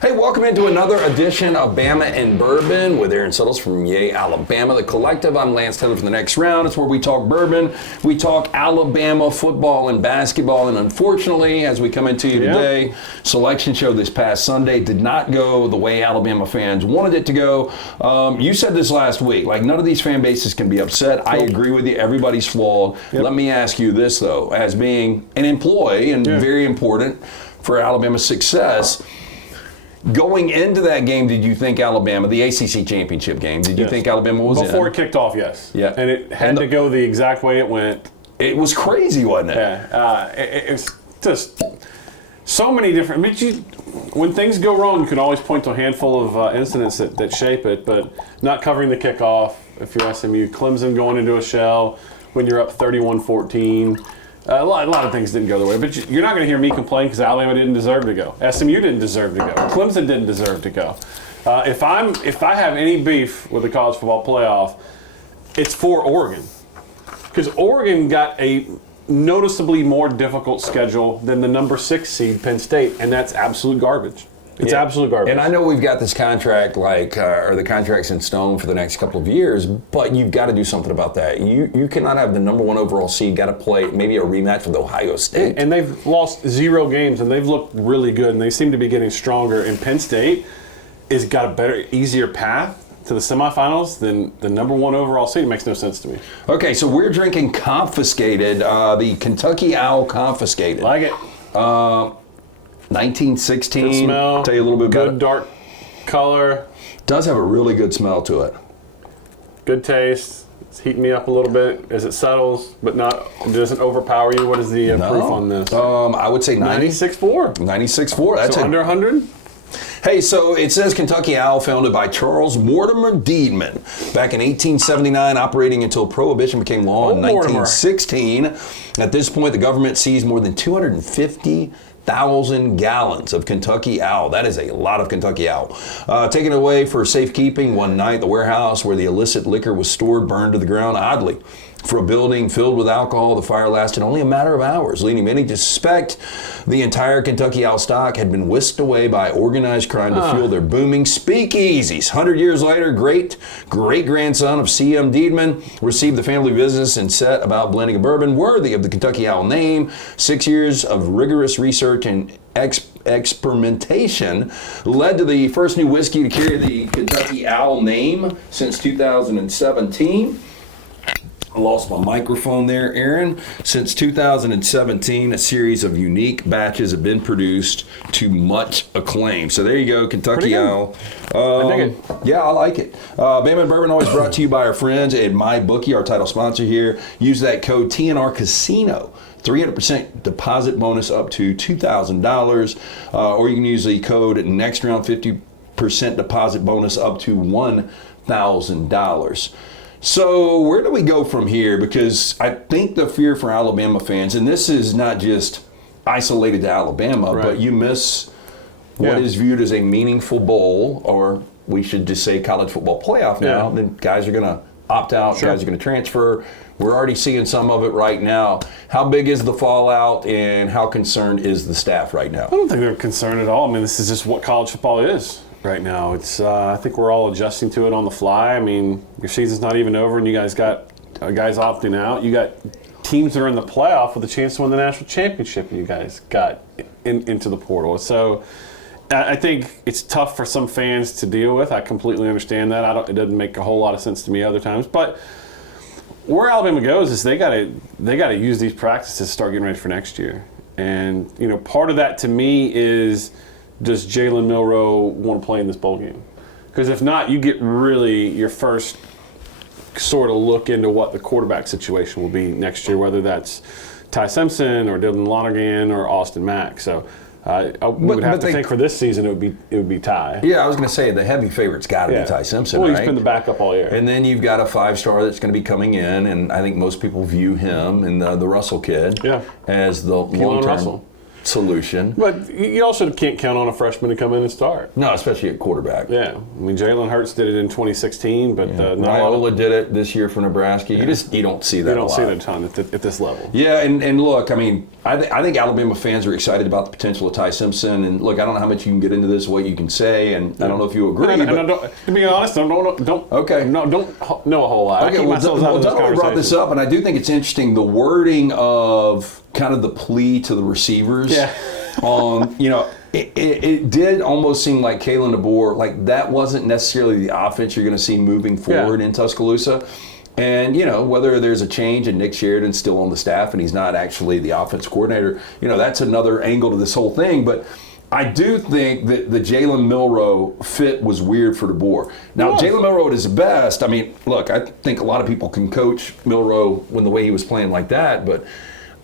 Hey, welcome into another edition of Bama and Bourbon with Aaron Suttles from Yay, Alabama, the collective. I'm Lance Taylor for the next round. It's where we talk bourbon, we talk Alabama football and basketball, and unfortunately, as we come into you today, selection show this past Sunday did not go the way Alabama fans wanted it to go. You said this last week, like none of these fan bases can be upset. I agree with you. Everybody's flawed. Let me ask you this, though, as being an employee and very important for Alabama's success. Going into that game, did you think Alabama, the ACC championship game, did you think Alabama was Before in? it kicked off, yes. Yeah. And it had to go the exact way it went. It was crazy, wasn't it? Yeah. It's just so many different. I mean, when things go wrong, you can always point to a handful of incidents that shape it, but not covering the kickoff, if you're SMU, Clemson going into a shell when you're up 31-14. A lot of things didn't go the way, but you're not going to hear me complain because Alabama didn't deserve to go. SMU didn't deserve to go. Clemson didn't deserve to go. If I have any beef with the college football playoff, it's for Oregon, because Oregon got a noticeably more difficult schedule than the number 6 seed Penn State, and that's absolute garbage. It's absolute garbage. And I know we've got this contract, or the contract's in stone for the next couple of years, but you've got to do something about that. You cannot have the number 1 overall seed got to play maybe a rematch with Ohio State. And they've lost 0 games, and they've looked really good, and they seem to be getting stronger. And Penn State has got a better, easier path to the semifinals than the number 1 overall seed. It makes no sense to me. Okay, so we're drinking Confiscated, the Kentucky Owl Confiscated. Like it. 1916. Good smell. Tell you a little bit about it. Good dark color. Does have a really good smell to it. Good taste. It's heating me up a little bit as it settles, but it doesn't overpower you. What is the proof on this? I would say 96.4. 96.4. That's so under 100? Hey, so it says Kentucky Owl, founded by Charles Mortimer Deedman back in 1879, operating until Prohibition became law in 1916. At this point, the government seized more than 250,000 gallons of Kentucky Owl. That is a lot of Kentucky Owl. Taken away for safekeeping one night, the warehouse where the illicit liquor was stored burned to the ground. Oddly, for a building filled with alcohol, the fire lasted only a matter of hours, leading many to suspect the entire Kentucky Owl stock had been whisked away by organized crime to fuel their booming speakeasies. 100 years later, great-grandson of C.M. Deedman received the family business and set about blending a bourbon worthy of the Kentucky Owl name. 6 years of rigorous research and experimentation led to the first new whiskey to carry the Kentucky Owl name since 2017. I lost my microphone there, Aaron. Since 2017, a series of unique batches have been produced to much acclaim. So there you go, Kentucky Owl. I dig it. Yeah, I like it. Bama and Bourbon always brought to you by our friends at MyBookie, our title sponsor here. Use that code TNR Casino. 300% deposit bonus up to $2,000. Or you can use the code next round 50% deposit bonus up to $1,000. So where do we go from here? Because I think the fear for Alabama fans, and this is not just isolated to Alabama, but you miss what is viewed as a meaningful bowl, or we should just say college football playoff now, then guys are going to opt out, guys are going to transfer. We're already seeing some of it right now. How big is the fallout, and how concerned is the staff right now? I don't think they're concerned at all. I mean, this is just what college football is right now. It's I think we're all adjusting to it on the fly. I mean, your season's not even over, and you guys got guys opting out. You got teams that are in the playoff with a chance to win the national championship, and you guys got into the portal. So I think it's tough for some fans to deal with. I completely understand that. It doesn't make a whole lot of sense to me other times, but where Alabama goes is they got to use these practices to start getting ready for next year. And part of that to me is, does Jalen Milroe want to play in this bowl game? Because if not, you get really your first sort of look into what the quarterback situation will be next year, whether that's Ty Simpson or Dylan Lonergan or Austin Mack. So we would have to think for this season it would be Ty. Yeah, I was going to say the heavy favorite's got to be Ty Simpson, well, right? He's been the backup all year. And then you've got a 5-star that's going to be coming in, and I think most people view him and the Russell kid as the long-term. Russell. solution. But you also can't count on a freshman to come in and start. No, especially at quarterback. Yeah. I mean, Jalen Hurts did it in 2016, but Viola did it this year for Nebraska. You don't see that. You don't see it a ton at this level. Yeah, and look, I mean, I think Alabama fans are excited about the potential of Ty Simpson. And look, I don't know how much you can get into this, what you can say, and I don't know if you agree. To be honest, don't know a whole lot. Okay, Donald brought this up, and I do think it's interesting, the wording of kind of the plea to the receivers. Yeah. It did almost seem like Kalen DeBoer, like that wasn't necessarily the offense you're going to see moving forward in Tuscaloosa. And, whether there's a change and Nick Sheridan's still on the staff and he's not actually the offense coordinator, that's another angle to this whole thing. But I do think that the Jalen Milroe fit was weird for DeBoer. Now, Jalen Milroe at his best, I mean, look, I think a lot of people can coach Milroe when the way he was playing like that, but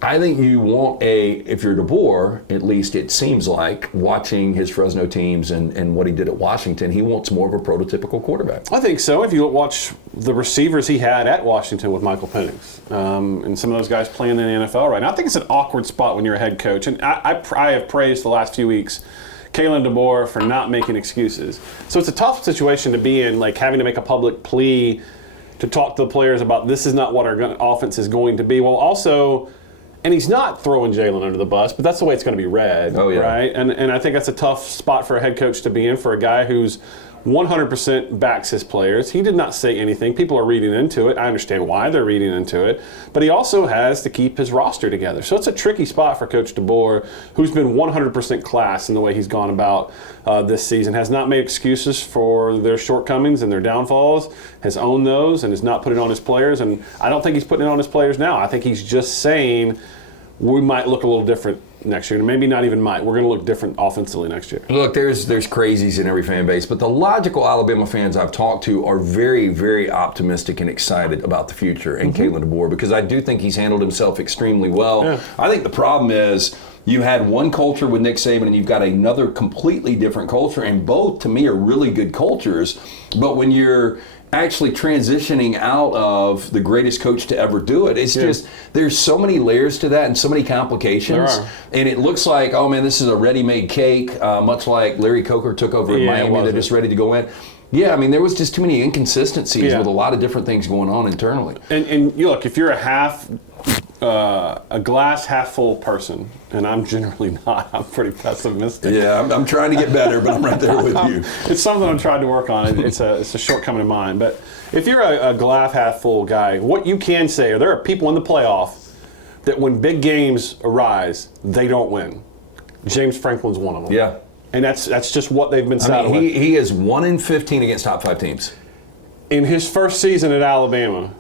I think you want if you're DeBoer, at least it seems like, watching his Fresno teams and what he did at Washington, he wants more of a prototypical quarterback. I think so. If you watch the receivers he had at Washington with Michael Penix, and some of those guys playing in the NFL right now, I think it's an awkward spot when you're a head coach. And I have praised the last few weeks Kalen DeBoer for not making excuses. So it's a tough situation to be in, like having to make a public plea to talk to the players about this is not what our offense is going to be. Well, also... And he's not throwing Jalen under the bus, but that's the way it's going to be read, right? And I think that's a tough spot for a head coach to be in for a guy who's 100% backs his players. He did not say anything. People are reading into it. I understand why they're reading into it. But he also has to keep his roster together. So it's a tricky spot for Coach DeBoer, who's been 100% class in the way he's gone about this season, has not made excuses for their shortcomings and their downfalls, has owned those, and has not put it on his players. And I don't think he's putting it on his players now. I think he's just saying we might look a little different next year, and maybe not even might. We're going to look different offensively next year. Look, there's crazies in every fan base, but the logical Alabama fans I've talked to are very, very optimistic and excited about the future and Kalen DeBoer, because I do think he's handled himself extremely well. Yeah. I think the problem is you had one culture with Nick Saban and you've got another completely different culture, and both, to me, are really good cultures. But when you're actually transitioning out of the greatest coach to ever do it, it's just, there's so many layers to that and so many complications. And it looks like, oh man, this is a ready-made cake, much like Larry Coker took over in Miami. They're just ready to go in. Yeah, I mean, there was just too many inconsistencies with a lot of different things going on internally. And you look, if you're a glass half full person, and I'm generally not, I'm pretty pessimistic. Yeah, I'm trying to get better, but I'm right there with you. It's something I'm trying to work on. It's a shortcoming of mine. But if you're a glass half full guy, what you can say are there are people in the playoff that when big games arise, they don't win. James Franklin's one of them. Yeah. And that's just what they've been saddled with. He is 1-15 against top 5 teams. In his first season at Alabama,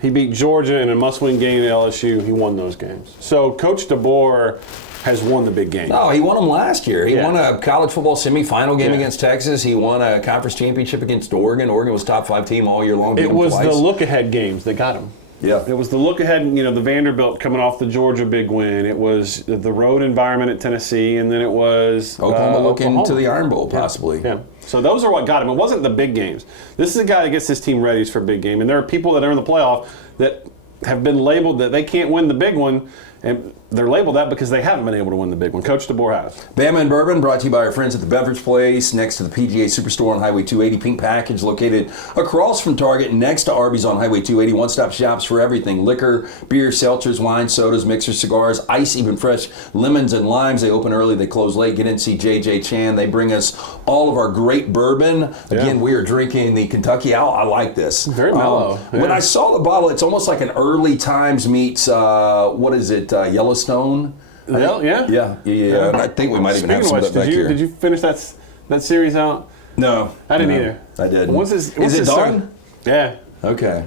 he beat Georgia in a must-win game at LSU. He won those games. So Coach DeBoer has won the big game. No, he won them last year. He won a college football semifinal game against Texas. He won a conference championship against Oregon. Oregon was top 5 team all year long. It was the look-ahead games that got him. Yeah. It was the look ahead, the Vanderbilt coming off the Georgia big win. It was the road environment at Tennessee, and then it was Oklahoma looking to the Iron Bowl, possibly. Yeah. So those are what got him. It wasn't the big games. This is a guy that gets his team ready for a big game, and there are people that are in the playoff that have been labeled that they can't win the big one, and they're labeled that because they haven't been able to win the big one. Coach DeBoer has. Bama and Bourbon, brought to you by our friends at the Beverage Place, next to the PGA Superstore on Highway 280. Pink Package, located across from Target, next to Arby's on Highway 280. One-stop shops for everything: liquor, beer, seltzers, wine, sodas, mixers, cigars, ice, even fresh lemons and limes. They open early, they close late. Get in and see JJ Chan. They bring us all of our great bourbon. Again, we are drinking the Kentucky Owl. I like this. Very mellow. When I saw the bottle, it's almost like an early times meets, Yellowstone. Yeah. And I think we might even have some of that back here. Did you finish that series out? No. I didn't either. I didn't. Is it done? Yeah. Okay.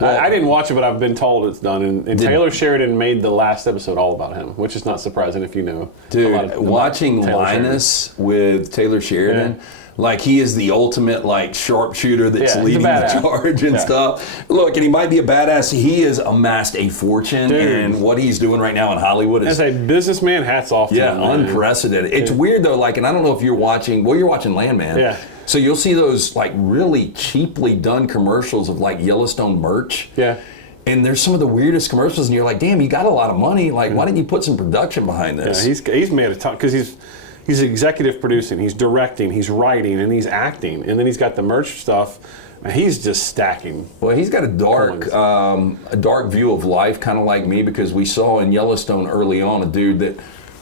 Well, I didn't watch it, but I've been told it's done. And Taylor Sheridan made the last episode all about him, which is not surprising if you know. Dude, watching Linus with Taylor Sheridan, like he is the ultimate sharpshooter that's leading the charge and stuff. Look, and he might be a badass. He has amassed a fortune, and what he's doing right now in Hollywood is... As a businessman, hats off to him. Unprecedented. It's weird though, and I don't know if you're watching... Well, you're watching Landman. Yeah. So you'll see those really cheaply done commercials of Yellowstone merch. Yeah. And there's some of the weirdest commercials, and you're like, damn, you got a lot of money. Like, why didn't you put some production behind this? Yeah, he's made a ton, because he's executive producing, he's directing, he's writing, and he's acting. And then he's got the merch stuff. And he's just stacking. Well, he's got a dark view of life, kind of like me, because we saw in Yellowstone early on a dude that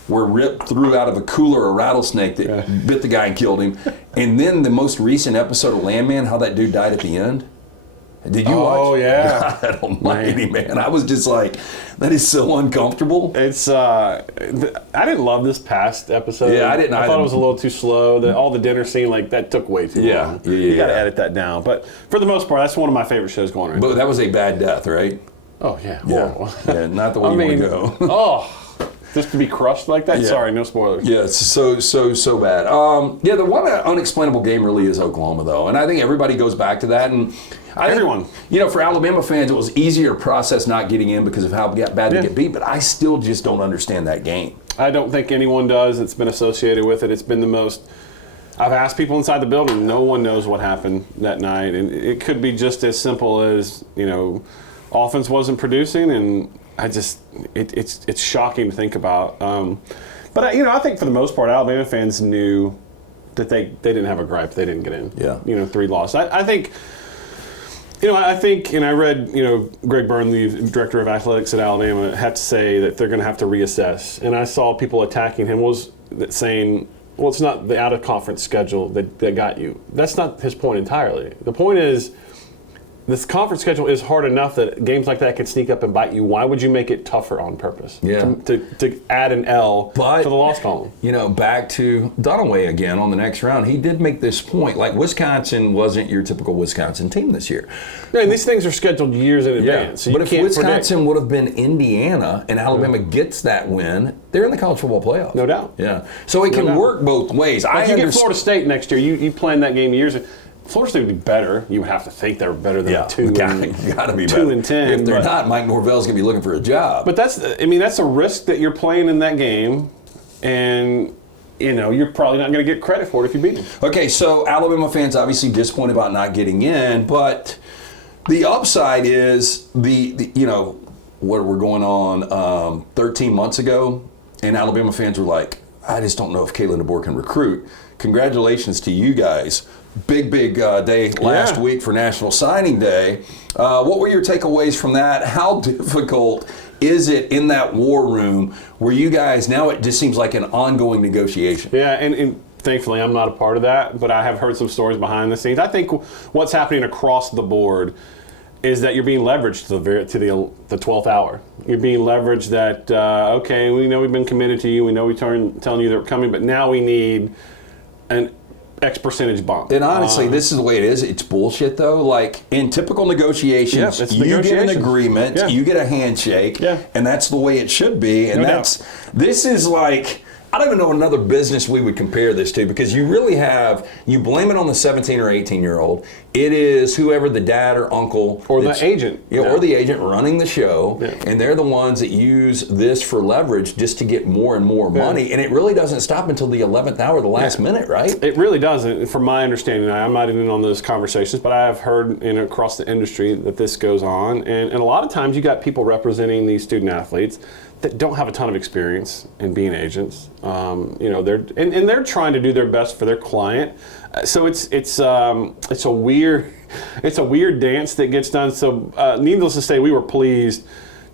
were ripped through out of a cooler a rattlesnake that bit the guy and killed him. And then the most recent episode of Landman, how that dude died at the end. Did you watch? Oh, yeah. God almighty, man. I was just like, that is so uncomfortable. It's, I didn't love this past episode. Yeah, I didn't I either. thought it was a little too slow. All the dinner scene, like, that took way too long. You got to edit that down. But for the most part, that's one of my favorite shows going right now. But that was a bad death, right? Oh, yeah. Yeah, not the way you want to go. Just to be crushed like that? Yeah. Sorry, no spoilers. Yeah, it's so bad. The one unexplainable game really is Oklahoma, though. And I think everybody goes back to that. And Everyone. For Alabama fans, it was easier to process not getting in because of how bad they get beat. But I still just don't understand that game. I don't think anyone does. It's been associated with it. It's been the most. I've asked people inside the building. No one knows what happened that night. And it could be just as simple as, offense wasn't producing. And I just, it's shocking to think about. But I think for the most part, Alabama fans knew that they didn't have a gripe. They didn't get in. Yeah. 3 losses. I think. I think, and I read, Greg Byrne, the director of athletics at Alabama, had to say that they're going to have to reassess. And I saw people attacking him saying, well, it's not the out-of-conference schedule that got you. That's not his point entirely. The point is, this conference schedule is hard enough that games like that can sneak up and bite you. Why would you make it tougher on purpose? Yeah. To add an L to the loss column. Back to Dunaway again on the next round. He did make this point. Like, Wisconsin wasn't your typical Wisconsin team this year. Yeah, and these things are scheduled years in advance. So but if Wisconsin would have been Indiana and Alabama gets that win, they're in the college football playoff. No doubt. Yeah. So it can work both ways. Like you get Florida State next year. You planned that game years ago. Florida State would be better. You would have to think they're better than 2 gotta be 2 and 10. If they're not, Mike Norvell's gonna be looking for a job. But that's a risk that you're playing in that game, and you're probably not going to get credit for it if you beat them. Okay, so Alabama fans obviously disappointed about not getting in, but the upside is what we're going on 13 months ago, and Alabama fans were like, I just don't know if Kalen DeBoer can recruit. Congratulations to you guys. Big day last week for National Signing Day. What were your takeaways from that? How difficult is it in that war room where you guys, now it just seems like an ongoing negotiation? Yeah, and thankfully I'm not a part of that, but I have heard some stories behind the scenes. I think what's happening across the board is that you're being leveraged to the 12th hour. You're being leveraged that, okay, we know we've been committed to you, we know we're telling you they're coming, but now we need an X percentage bump. And honestly, this is the way it is. It's bullshit, though. Like, in typical negotiations, you get an agreement, you get a handshake, and that's the way it should be. And this is like, I don't even know another business we would compare this to, because you really you blame it on the 17 or 18-year-old. It is whoever the dad or uncle. Or the agent. Or the agent running the show, and they're the ones that use this for leverage just to get more and more money. And it really doesn't stop until the 11th hour, the last minute, right? It really doesn't. From my understanding, I'm not even on those conversations, but I have heard across the industry that this goes on. And a lot of times you got people representing these student athletes that don't have a ton of experience in being agents. They're trying to do their best for their client. So it's a weird dance that gets done. So needless to say, we were pleased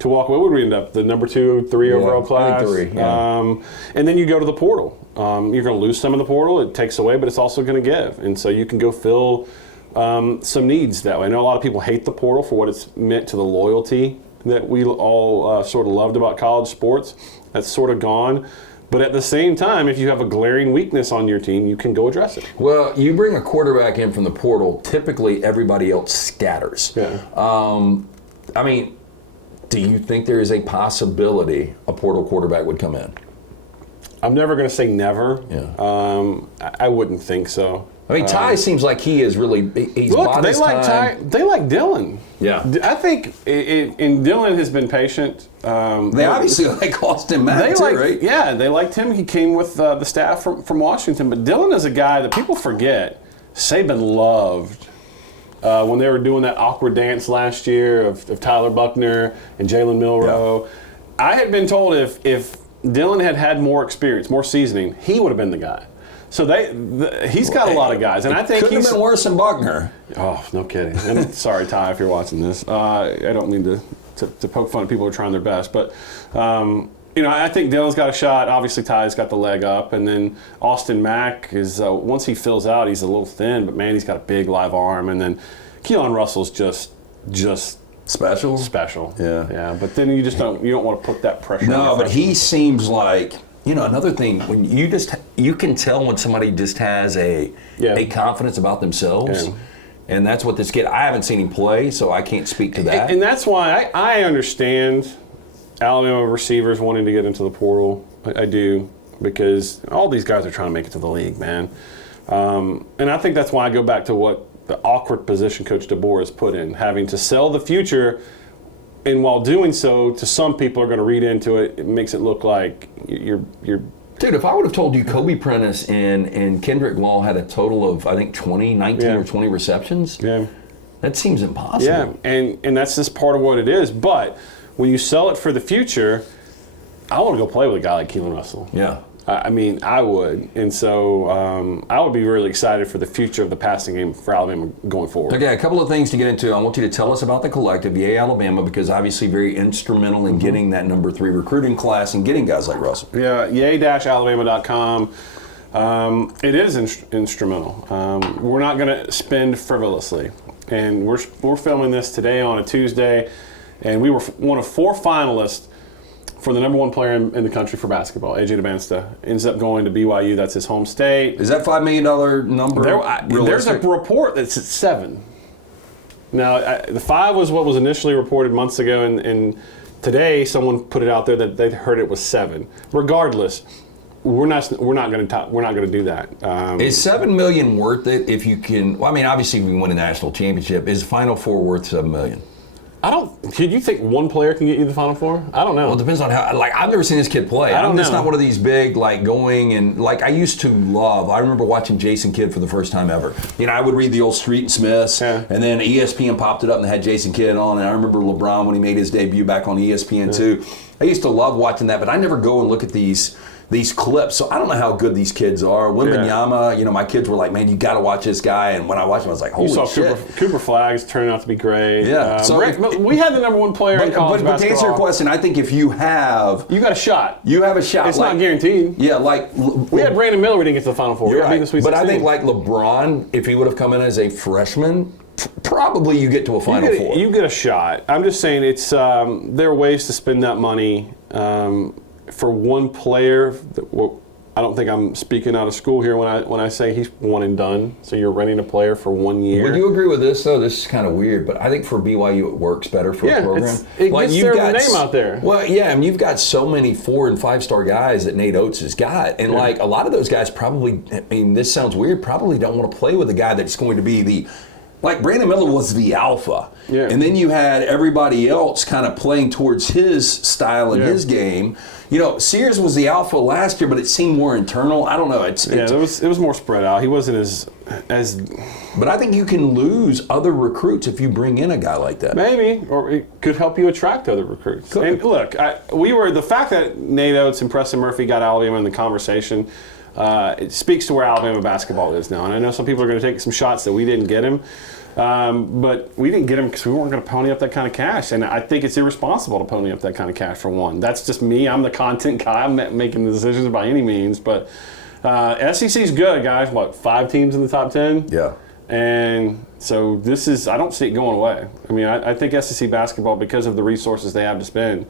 to walk away. What would we end up? The number 2, 3 overall class. I think 3. Yeah. And then you go to the portal. You're going to lose some of the portal. It takes away, but it's also going to give. And so you can go fill some needs that way. I know a lot of people hate the portal for what it's meant to the loyalty that we all sort of loved about college sports. That's sort of gone. But at the same time, if you have a glaring weakness on your team, you can go address it. Well, you bring a quarterback in from the portal, typically everybody else scatters. Yeah. Do you think there is a possibility a portal quarterback would come in? I'm never going to say never. Yeah. I wouldn't think so. I mean, Ty seems like he is really, he's bought his time. Ty. They like Dylan. Yeah. I think, and Dylan has been patient. They obviously like Austin Mack too, right? Yeah, they liked him. He came with the staff from Washington. But Dylan is a guy that people forget Saban loved when they were doing that awkward dance last year of Tyler Buckner and Jalen Milroe. Yeah. I had been told if Dylan had more experience, more seasoning, he would have been the guy. So he's got a lot of guys, and I think couldn't have been worse than Buckner. Oh, no kidding. And sorry, Ty, if you're watching this. I don't mean to poke fun at people who are trying their best, but I think Dylan's got a shot. Obviously, Ty's got the leg up, and then Austin Mack is once he fills out, he's a little thin, but man, he's got a big live arm, and then Keelan Russell's just special. Yeah. But then you don't want to put that pressure. No, but he seems like. Another thing, when you can tell when somebody just has a confidence about themselves, and that's what this kid. I haven't seen him play, so I can't speak to that. And that's why I understand Alabama receivers wanting to get into the portal. I do, because all these guys are trying to make it to the league, man. And I think that's why I go back to what the awkward position Coach DeBoer has put in, having to sell the future. And while doing so, to some people are going to read into it, it makes it look like you're. Dude, if I would have told you Kobe Prentice and Kendrick Law had a total of, I think, 19 or 20 receptions, that seems impossible. Yeah, and that's just part of what it is. But when you sell it for the future, I want to go play with a guy like Keelan Russell. Yeah. I mean, I would. And so I would be really excited for the future of the passing game for Alabama going forward. Okay, a couple of things to get into. I want you to tell us about the collective, Yay Alabama, because obviously very instrumental in getting that number 3 recruiting class and getting guys like Russell. Yeah, yay-alabama.com. It is instrumental. We're not going to spend frivolously. And we're filming this today on a Tuesday, and we were one of 4 finalists for the number 1 player in the country for basketball. AJ DeBansta ends up going to BYU. That's his home state. Is that $5 million number? There's a report that's at 7. Now, the 5 was what was initially reported months ago, and today someone put it out there that they heard it was 7. Regardless, we're not going to do that. Is $7 million worth it if you can? Well, I mean, obviously, if you win a national championship, is Final Four worth $7 million? Did you think one player can get you the Final Four? I don't know. Well, it depends on how, I've never seen this kid play. I'm just not one of these big, going and, I used to love, I remember watching Jason Kidd for the first time ever. I would read the old Street and Smiths, and then ESPN popped it up and they had Jason Kidd on, and I remember LeBron when he made his debut back on ESPN too. I used to love watching that, but I never go and look at these clips, so I don't know how good these kids are. Wembanyama, my kids were like, man, you got to watch this guy, and when I watched him, I was like, holy shit. Cooper Flagg's turned out to be great. Yeah. We had the number 1 player in college basketball. But to answer your question, I think if you have... You got a shot. You have a shot. It's not guaranteed. Yeah, we had Brandon Miller, we didn't get to the Final Four. You're right. But I think LeBron, if he would have come in as a freshman, probably you get to a Final Four. You get a shot. I'm just saying it's there are ways to spend that money for one player. I don't think I'm speaking out of school here when I say he's one and done. So you're renting a player for 1 year. Would you agree with this, though? This is kind of weird, but I think for BYU it works better for a program. It gets their name out there. Well, yeah, and you've got so many 4- and 5-star guys that Nate Oates has got. And, a lot of those guys probably, this sounds weird, probably don't want to play with a guy that's going to be the... Brandon Miller was the alpha. Yeah. And then you had everybody else kind of playing towards his style and his game. Sears was the alpha last year, but it seemed more internal. I don't know. It was more spread out. He wasn't as. But I think you can lose other recruits if you bring in a guy like that. Maybe, or it could help you attract other recruits. And look, the fact that Nate Oates and Preston Murphy got Alabama in the conversation. It speaks to where Alabama basketball is now. And I know some people are going to take some shots that we didn't get him. But we didn't get him because we weren't going to pony up that kind of cash. And I think it's irresponsible to pony up that kind of cash for one. That's just me. I'm the content guy. I'm not making the decisions by any means. But SEC's good, guys. 5 teams in the top 10? Yeah. And so I don't see it going away. I mean, I think SEC basketball, because of the resources they have to spend,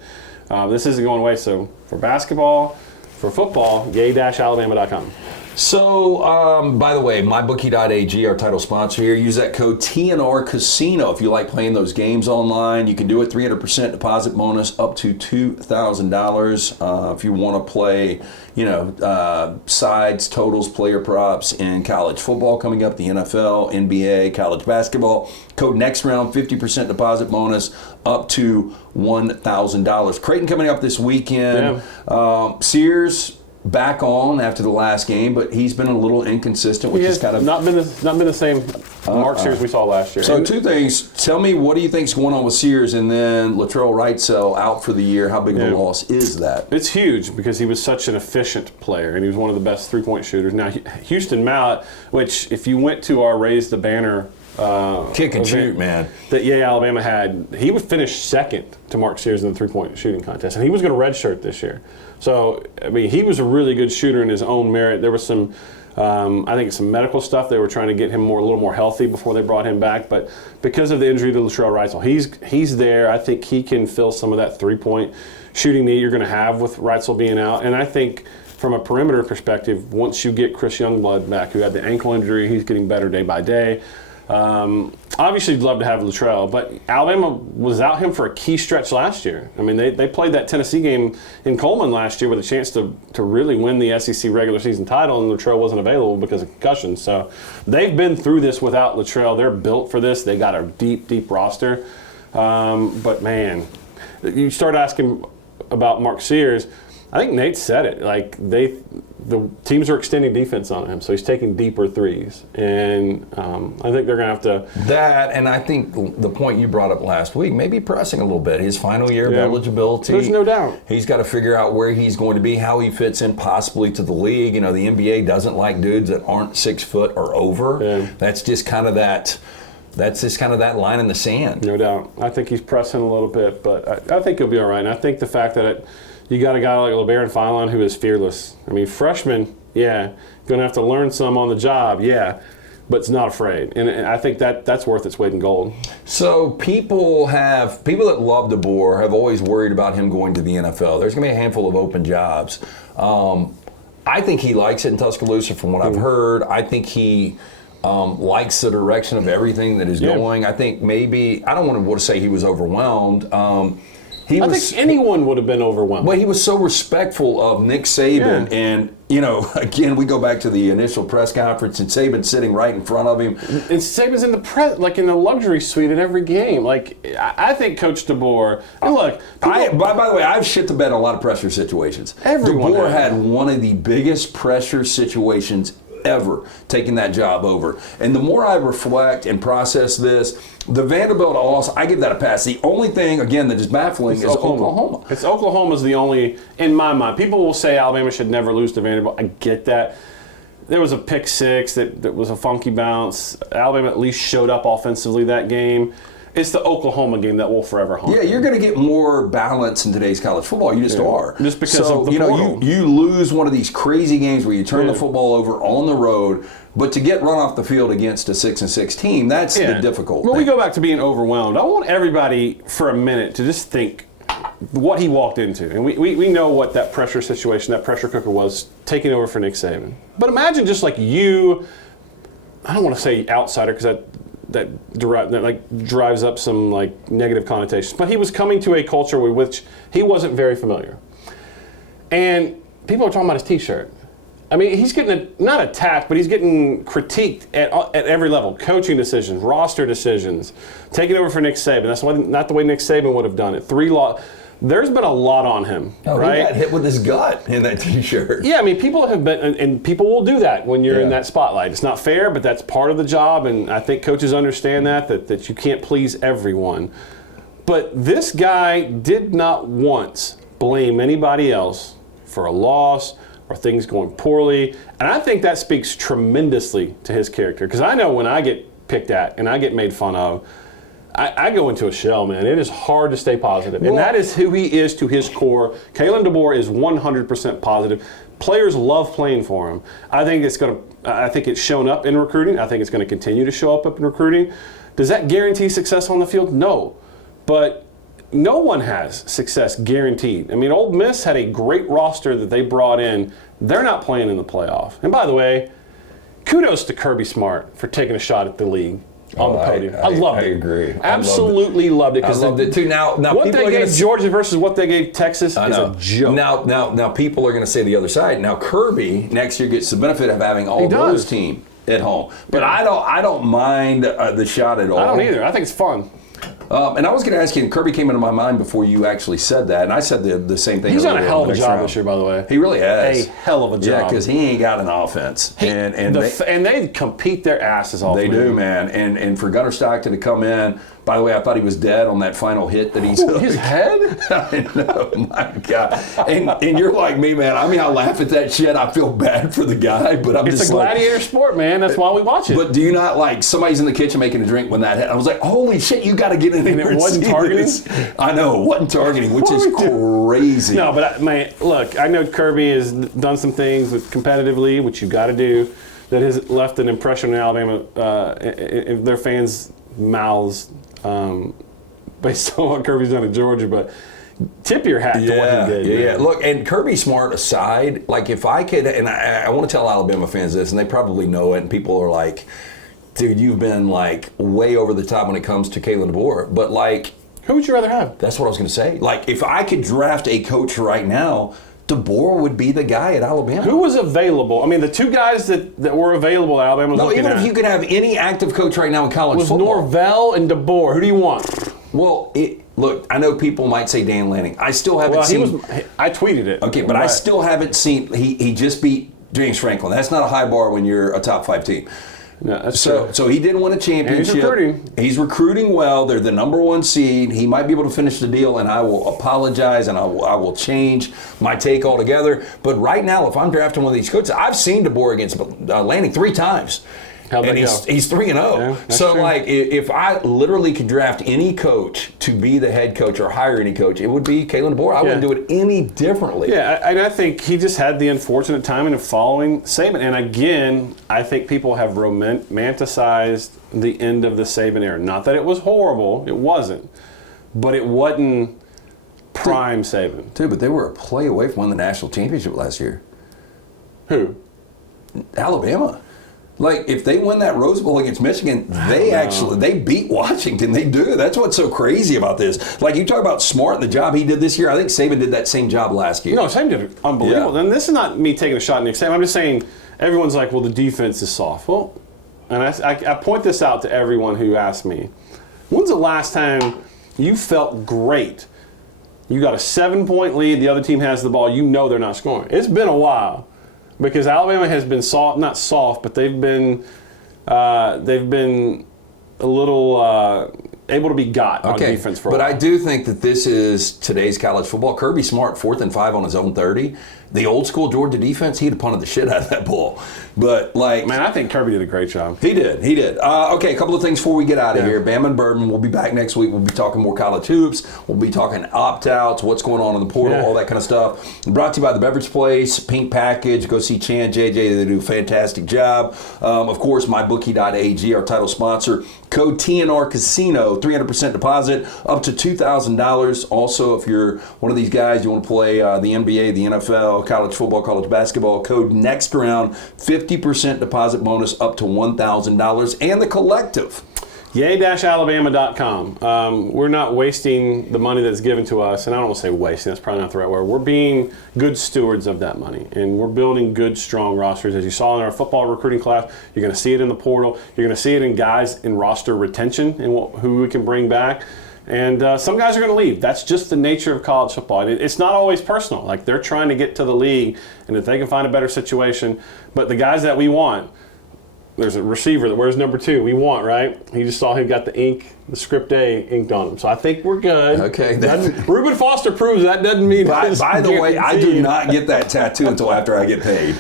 this isn't going away. So for basketball, for football, yay-alabama.com. So, by the way, mybookie.ag, our title sponsor here, use that code TNR Casino if you like playing those games online. You can do it, 300% deposit bonus up to $2,000. If you want to play, sides, totals, player props in college football coming up, the NFL, NBA, college basketball. Code next round, 50% deposit bonus up to $1,000. Creighton coming up this weekend. Yeah. Sears, back on after the last game, but he's been a little inconsistent, which is kind of not been the same Mark Sears we saw last year. So two things. Tell me, what do you think's going on with Sears, and then Latrell Wrightsell out for the year? How big of a loss is that? It's huge because he was such an efficient player, and he was one of the best three-point shooters. Now, Houston Mallett, which if you went to our Raise the Banner kick and shoot, man, that Alabama had, he would finish second to Mark Sears in the three-point shooting contest, and he was going to redshirt this year. So, I mean, he was a really good shooter in his own merit. There was some, I think, some medical stuff. They were trying to get him a little more healthy before they brought him back. But because of the injury to Latrell Wrightsell, he's there. I think he can fill some of that three-point shooting need you're going to have with Wrightsell being out. And I think from a perimeter perspective, once you get Chris Youngblood back, who had the ankle injury, he's getting better day by day. Obviously, you'd love to have Latrell, but Alabama was without him for a key stretch last year. I mean, they played that Tennessee game in Coleman last year with a chance to really win the SEC regular season title, and Latrell wasn't available because of concussion. So they've been through this without Latrell. They're built for this. They got a deep, deep roster. But, man, you start asking about Mark Sears, I think Nate said it. Like, the teams are extending defense on him, so he's taking deeper threes. And I think they're going to have to. That, and I think the point you brought up last week, maybe pressing a little bit. His final year of eligibility. There's no doubt. He's got to figure out where he's going to be, how he fits in possibly to the league. You know, the NBA doesn't like dudes that aren't 6 foot or over. Yeah. That's just kind of that. That's just kind of that line in the sand. No doubt. I think he's pressing a little bit, but I think he'll be all right. And I think the fact that you got a guy like LeBaron Philon who is fearless. I mean, freshman, going to have to learn some on the job, but it's not afraid. And I think that's worth its weight in gold. So people that love DeBoer have always worried about him going to the NFL. There's going to be a handful of open jobs. I think he likes it in Tuscaloosa from what I've heard. I think he likes the direction of everything that is going. I think maybe, I don't want to say he was overwhelmed. I think anyone would have been overwhelmed. But he was so respectful of Nick Saban. And, you know, again, we go back to the initial press conference and Saban sitting right in front of him. And Saban's in the luxury suite at every game. Like, I think Coach DeBoer, and look. By the way, I've shit the bed in a lot of pressure situations. DeBoer had one of the biggest pressure situations ever taking that job over. And the more I reflect and process this, the Vanderbilt loss, I give that a pass. The only thing, again, that is baffling is Oklahoma. Oklahoma's the only, in my mind. People will say Alabama should never lose to Vanderbilt. I get that. There was a pick six that was a funky bounce. Alabama at least showed up offensively that game. It's the Oklahoma game that will forever haunt. Yeah, you're going to get more balance in today's college football. You just are. Just because of the portal. You lose one of these crazy games where you turn the football over on the road, but to get run off the field against a 6-6 team, that's the difficult thing. We go back to being overwhelmed. I want everybody for a minute to just think what he walked into. And we know what that pressure situation, that pressure cooker was, taking over for Nick Saban. But imagine just like you, I don't want to say outsider because that drives up some like negative connotations. But he was coming to a culture with which he wasn't very familiar. And people are talking about his T-shirt. I mean, he's getting not attacked, but he's getting critiqued at every level. Coaching decisions, roster decisions, taking over for Nick Saban. That's not the way Nick Saban would have done it. There's been a lot on him, right? He got hit with his gut in that T-shirt. Yeah, I mean, people have been, and people will do that when you're in that spotlight. It's not fair, but that's part of the job, and I think coaches understand that you can't please everyone. But this guy did not once blame anybody else for a loss or things going poorly, and I think that speaks tremendously to his character, because I know when I get picked at and I get made fun of, I go into a shell, man. It is hard to stay positive. And that is who he is to his core. Kalen DeBoer is 100% positive. Players love playing for him. I think it's shown up in recruiting. I think it's going to continue to show up in recruiting. Does that guarantee success on the field? No. But no one has success guaranteed. I mean, Ole Miss had a great roster that they brought in. They're not playing in the playoff. And by the way, kudos to Kirby Smart for taking a shot at the league. On the podium. I loved it. I agree. Absolutely loved it. I loved it too. Now what they gave Georgia versus what they gave Texas is a joke. Now people are going to say the other side. Now Kirby next year gets the benefit of having all those teams at home. But I don't mind the shot at all. I don't either. I think it's fun. And I was going to ask you, and Kirby came into my mind before you actually said that, and I said the same thing. He's done a earlier hell on of a the next job round. this year, by the way. He really has. A hell of a job. Yeah, because he ain't got an offense. And they compete their asses off. They do, man. And for Gunnar Stockton to come in, by the way, I thought he was dead on that final hit that he took. His head? I know, my God. And you're like me, man. I mean, I laugh at that shit. I feel bad for the guy, but I'm it's just a gladiator sport, man. That's why we watch it. But do you not, like, somebody's in the kitchen making a drink when that hit? I was like, holy shit, you got to get in there it and wasn't see targeting? this. I know, it wasn't targeting, which is crazy. No, but, man, look, I know Kirby has done some things competitively, which you got to do, that has left an impression in Alabama, in their fans' mouths, based on what Kirby's done in Georgia. But tip your hat to what he did. Yeah. Look, and Kirby Smart aside, like, if I could, and I want to tell Alabama fans this, and they probably know it, and people are like, dude, you've been, like, way over the top when it comes to Kalen DeBoer. But, like, who would you rather have? That's what I was going to say. Like, if I could draft a coach right now, DeBoer would be the guy at Alabama. Who was available? I mean, the two guys that were available at Alabama was even if you could have any active coach right now in college was football. Norvell and DeBoer. Who do you want? Well, look, I know people might say Dan Lanning. I still haven't seen. I tweeted it. Okay, but I still haven't seen. He just beat James Franklin. That's not a high bar when you're a top 5 team. No, that's true. So he didn't win a championship. And he's recruiting well. They're the number 1 seed. He might be able to finish the deal, and I will apologize, and I will change my take altogether. But right now, if I'm drafting one of these coaches, I've seen DeBoer against Lanning 3 times. How'd that and he's 3-0. Yeah, so, true. like, if I literally could draft any coach to be the head coach or hire any coach, it would be Kalen DeBoer. I wouldn't do it any differently. Yeah, and I think he just had the unfortunate timing of following Saban. And again, I think people have romanticized the end of the Saban era. Not that it was horrible. It wasn't. But it wasn't prime Saban. Dude, but they were a play away from winning the national championship last year. Who? Alabama. Like, if they win that Rose Bowl against Michigan, they beat Washington. They do. That's what's so crazy about this. Like, you talk about Smart and the job he did this year. I think Saban did that same job last year. No, Saban did it unbelievable. Yeah. And this is not me taking a shot at Nick Saban. I'm just saying everyone's like, well, the defense is soft. Well, and I point this out to everyone who asks me, when's the last time you felt great? You got a 7-point lead, the other team has the ball, you know they're not scoring. It's been a while. Because Alabama has been not soft, but they've been a little able to be got on defense for a while. But I do think that this is today's college football. Kirby Smart, 4th and 5 on his own 30. The old school Georgia defense, he'd have punted the shit out of that ball. But, like, man, I think Kirby did a great job. He did. Okay, a couple of things before we get out of here. Bama and Bourbon, we'll be back next week. We'll be talking more college hoops. We'll be talking opt-outs, what's going on in the portal, all that kind of stuff. Brought to you by The Beverage Place, Pink Package. Go see Chan, JJ. They do a fantastic job. Of course, MyBookie.ag, our title sponsor. Code TNR Casino, 300% deposit, up to $2,000. Also, if you're one of these guys, you want to play the NBA, the NFL, college football, college basketball, code next round, 50% deposit bonus up to $1,000. And The Collective. Yay-Alabama.com. We're not wasting the money that's given to us, and I don't want to say wasting, that's probably not the right word. We're being good stewards of that money, and we're building good, strong rosters. As you saw in our football recruiting class, you're going to see it in the portal. You're going to see it in guys in roster retention and who we can bring back. And some guys are going to leave. That's just the nature of college football. It's not always personal. Like, they're trying to get to the league, and if they can find a better situation. But the guys that we want, there's a receiver that wears number 2. We want, right? He just saw him got the ink, the script A inked on him. So I think we're good. Okay. Reuben Foster proves that doesn't mean. By the way, I do not get that tattoo until after I get paid.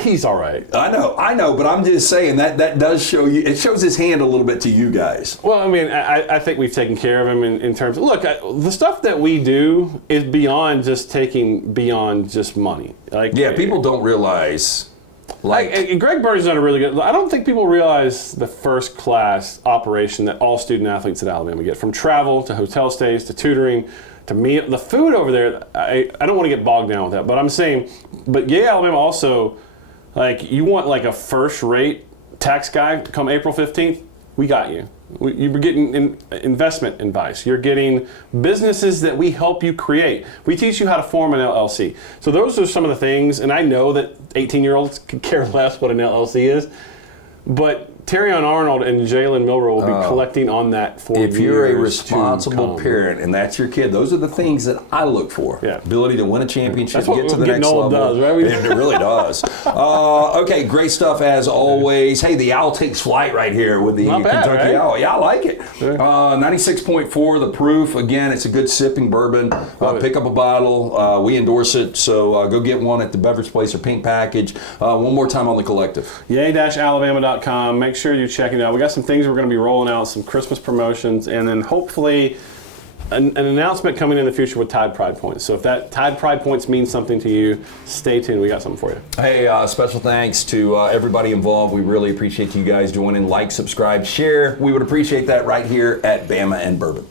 He's all right. I know, but I'm just saying that does show you. It shows his hand a little bit to you guys. Well, I mean, I think we've taken care of him in terms of, look, the stuff that we do is beyond just money. Like, people don't realize. Like Greg Bird's done a really good. I don't think people realize the first class operation that all student athletes at Alabama get, from travel to hotel stays to tutoring to meal. The food over there, I don't want to get bogged down with that, but I'm saying, but Alabama also, like, you want like a first-rate tax guy come April 15th, we got you. You're getting investment advice. You're getting businesses that we help you create. We teach you how to form an LLC. So those are some of the things, and I know that 18-year-olds could care less what an LLC is, but Terrion Arnold and Jalen Milrow will be collecting on that for If you're a years responsible to come. parent and that's your kid, those are the things that I look for. Yeah. Ability to win a championship, That's what get to the getting next old level. does, right? It really does. Okay, great stuff as always. Hey, the Owl takes flight right here with the Not bad, Kentucky right? Owl. Yeah, I like it. 96.4 the proof. Again, it's a good sipping bourbon. Pick up a bottle. We endorse it, so go get one at the beverage place or pink package. One more time on the collective. Yay-alabama.com. Make sure you check it out. We got some things we're going to be rolling out, some Christmas promotions, and then hopefully an announcement coming in the future with Tide Pride Points. So if that Tide Pride Points means something to you, stay tuned. We got something for you. Hey, special thanks to everybody involved. We really appreciate you guys joining. Like, subscribe, share. We would appreciate that right here at Bama and Bourbon.